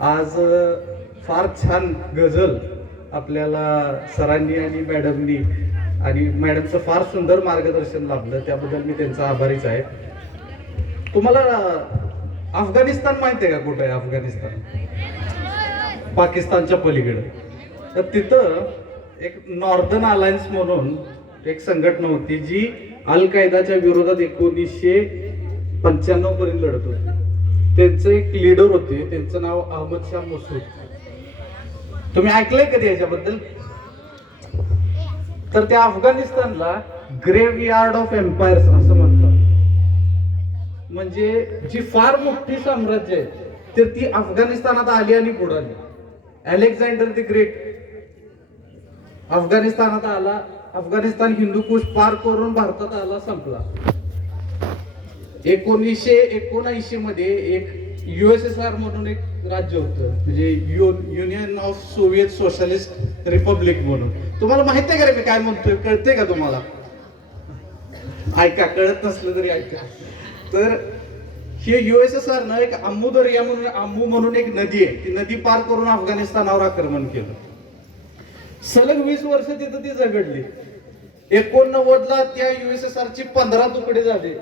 आज फार छान गझल आपल्याला सरांनी आणि मॅडमनी आणि मॅडमचं फार सुंदर मार्गदर्शन लाभलं त्याबद्दल मी त्यांचा आभारीच आहे. तुम्हाला अफगाणिस्तान माहिती आहे का कुठं आहे अफगाणिस्तान? पाकिस्तानच्या पलीकडे. तर तिथं एक नॉर्दर्न अलायन्स म्हणून एक संघटना होती जी अल कायदाच्या विरोधात एकोणीसशे पंच्याण्णव पर्यंत लढत होती. त्यांचे एक लीडर होते. त्यांचं नाव अहमद शाह मसूद. तुम्ही ऐकलंय कधी याच्याबद्दल? तर त्या अफगाणिस्तानला ग्रेव्ह यार्ड ऑफ एम्पायर्स असं म्हणतात. म्हणजे जी फार मोठी साम्राज्य आहे तर ती अफगाणिस्तानात आली आणि बुडाली अलेक्झांडर द ग्रेट. अफगाणिस्तानात आला. अफगाणिस्तान हिंदू कुश पार करून भारतात आला संपला. एकोणीसशे एकोणऐंशी मध्ये एक युएसएसआर म्हणून एक राज्य होतं. म्हणजे U union of Soviet socialist republic म्हणून. तुम्हाला माहिती आहे का रे मी काय म्हणतोय? कळते का तुम्हाला? ऐका कळत नसलं तरी ऐका. तर हे युएसएसआर न एक आम्मू दर्या म्हणून आम्मू म्हणून एक नदी आहे. ती नदी पार करून अफगाणिस्तानावर आक्रमण केलं. सलग वीस वर्ष तिथं ती झगडली. एकोणनव्वद ला त्या युएसएसआर ची पंधरा तुकडे झाले.